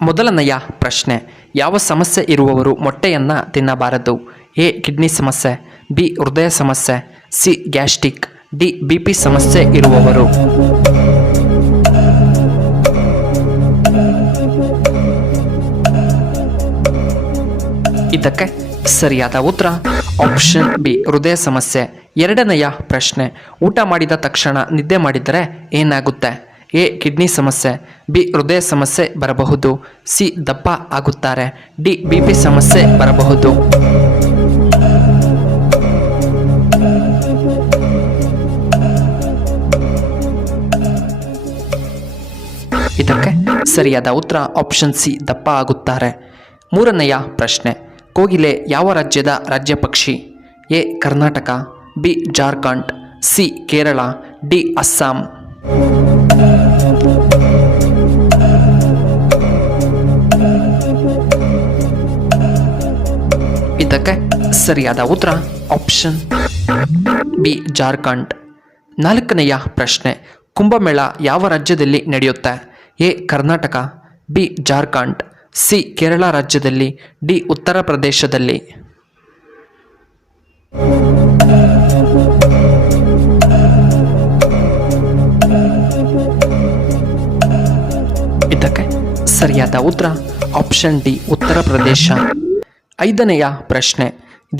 ಮೊದಲನೆಯ ಪ್ರಶ್ನೆ, ಯಾವ ಸಮಸ್ಯೆ ಇರುವವರು ಮೊಟ್ಟೆಯನ್ನು ತಿನ್ನಬಾರದು? ಎ ಕಿಡ್ನಿ ಸಮಸ್ಯೆ, ಬಿ ಹೃದಯ ಸಮಸ್ಯೆ, ಸಿ ಗ್ಯಾಸ್ಟ್ರಿಕ್, ಡಿ BP ಸಮಸ್ಯೆ ಇರುವವರು. ಇದಕ್ಕೆ ಸರಿಯಾದ ಉತ್ತರ ಆಪ್ಷನ್ ಬಿ ಹೃದಯ ಸಮಸ್ಯೆ. ಎರಡನೆಯ ಪ್ರಶ್ನೆ, ಊಟ ಮಾಡಿದ ತಕ್ಷಣ ನಿದ್ದೆ ಮಾಡಿದರೆ ಏನಾಗುತ್ತೆ? ಎ ಕಿಡ್ನಿ ಸಮಸ್ಯೆ, ಬಿ ಹೃದಯ ಸಮಸ್ಯೆ ಬರಬಹುದು, ಸಿ ದಪ್ಪ ಆಗುತ್ತಾರೆ, ಡಿ BP ಸಮಸ್ಯೆ ಬರಬಹುದು. ಇದಕ್ಕೆ ಸರಿಯಾದ ಉತ್ತರ ಆಪ್ಷನ್ ಸಿ ದಪ್ಪ ಆಗುತ್ತಾರೆ. ಮೂರನೆಯ ಪ್ರಶ್ನೆ, ಕೋಗಿಲೆ ಯಾವ ರಾಜ್ಯದ ರಾಜ್ಯ ಪಕ್ಷಿ? A Karnataka, B Jharkhand, C Kerala, D Assam. ಇದಕ್ಕೆ ಸರಿಯಾದ ಉತ್ತರ ಆಪ್ಷನ್ ಬಿ ಜಾರ್ಖಂಡ್. ನಾಲ್ಕನೆಯ ಪ್ರಶ್ನೆ, ಕುಂಭಮೇಳ ಯಾವ ರಾಜ್ಯದಲ್ಲಿ ನಡೆಯುತ್ತೆ? A Karnataka, B Jharkhand, C Kerala ರಾಜ್ಯದಲ್ಲಿ, ಡಿ ಉತ್ತರ ಪ್ರದೇಶದಲ್ಲಿ. ಇದಕ್ಕೆ ಸರಿಯಾದ ಉತ್ತರ ಆಪ್ಷನ್ ಡಿ ಉತ್ತರ ಪ್ರದೇಶ. ಐದನೆಯ ಪ್ರಶ್ನೆ,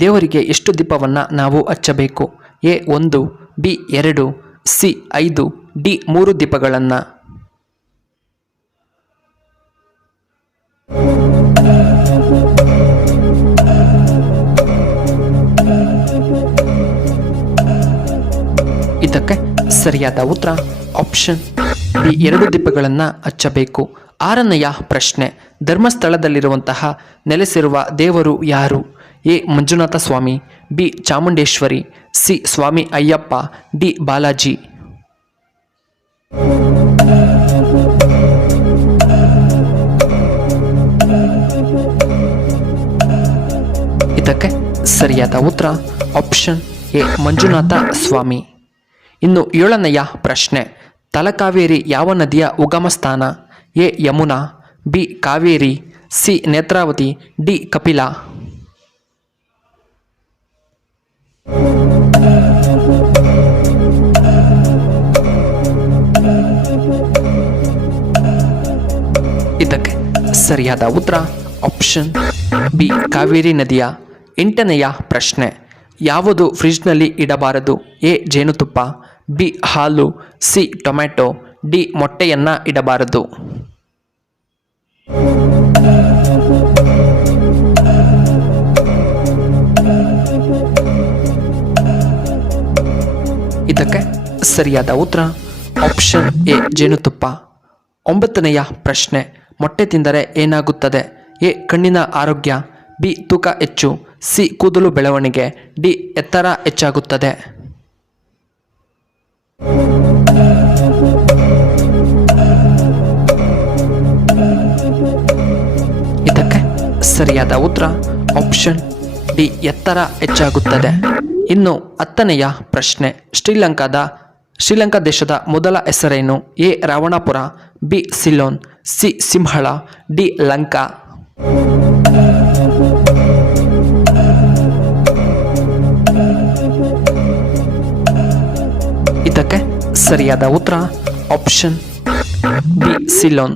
ದೇವರಿಗೆ ಎಷ್ಟು ದೀಪವನ್ನು ನಾವು ಹಚ್ಚಬೇಕು? ಎ 1, ಬಿ 2, ಸಿ 5, ಡಿ 3 ದೀಪಗಳನ್ನು. ಇದಕ್ಕೆ ಸರಿಯಾದ ಉತ್ತರ ಆಪ್ಷನ್ ಬಿ 2 ದೀಪಗಳನ್ನು ಹಚ್ಚಬೇಕು. ಆರನೆಯ ಪ್ರಶ್ನೆ, ಧರ್ಮಸ್ಥಳದಲ್ಲಿರುವಂತಹ ನೆಲೆಸಿರುವ ದೇವರು ಯಾರು? A Manjunatha Swamy, B Chamundeshwari, C Swamy Ayyappa, D Balaji. ಇದಕ್ಕೆ ಸರಿಯಾದ ಉತ್ತರ ಆಪ್ಷನ್ ಎ ಮಂಜುನಾಥ ಸ್ವಾಮಿ. ಇನ್ನು ಏಳನೆಯ ಪ್ರಶ್ನೆ, ತಲಕಾವೇರಿ ಯಾವ ನದಿಯ ಉಗಮ ಸ್ಥಾನ? A Yamuna, B Kaveri, C Netravati, D Kapila. ಇದಕ್ಕೆ ಸರಿಯಾದ ಉತ್ತರ ಆಪ್ಷನ್ ಬಿ ಕಾವೇರಿ ನದಿಯ. ಎಂಟನೆಯ ಪ್ರಶ್ನೆ, ಯಾವುದು ಫ್ರಿಜ್ನಲ್ಲಿ ಇಡಬಾರದು? ಎ ಜೇನುತುಪ್ಪ, ಬಿ ಹಾಲು, ಸಿ ಟೊಮ್ಯಾಟೊ, ಡಿ ಮೊಟ್ಟೆಯನ್ನು ಇಡಬಾರದು. ಇದಕ್ಕೆ ಸರಿಯಾದ ಉತ್ತರ ಆಪ್ಷನ್ ಎ ಜೇನುತುಪ್ಪ. ಒಂಬತ್ತನೆಯ ಪ್ರಶ್ನೆ, ಮೊಟ್ಟೆ ತಿಂದರೆ ಏನಾಗುತ್ತದೆ? ಎ ಕಣ್ಣಿನ ಆರೋಗ್ಯ, ಬಿ ತೂಕ ಹೆಚ್ಚು, ಸಿ ಕೂದಲು ಬೆಳವಣಿಗೆ, ಡಿ ಎತ್ತರ ಹೆಚ್ಚಾಗುತ್ತದೆ. ಇದಕ್ಕೆ ಸರಿಯಾದ ಉತ್ತರ ಆಪ್ಷನ್ ಡಿ ಎತ್ತರ ಹೆಚ್ಚಾಗುತ್ತದೆ. ಇನ್ನು ಹತ್ತನೆಯ ಪ್ರಶ್ನೆ, ಶ್ರೀಲಂಕಾ ದೇಶದ ಮೊದಲ ಹೆಸರೇನು? A Ravanapura, B Ceylon, C Sinhala, D Lanka. ಇದಕ್ಕೆ ಸರಿಯಾದ ಉತ್ತರ ಆಪ್ಷನ್ ಬಿ ಸಿಲೋನ್.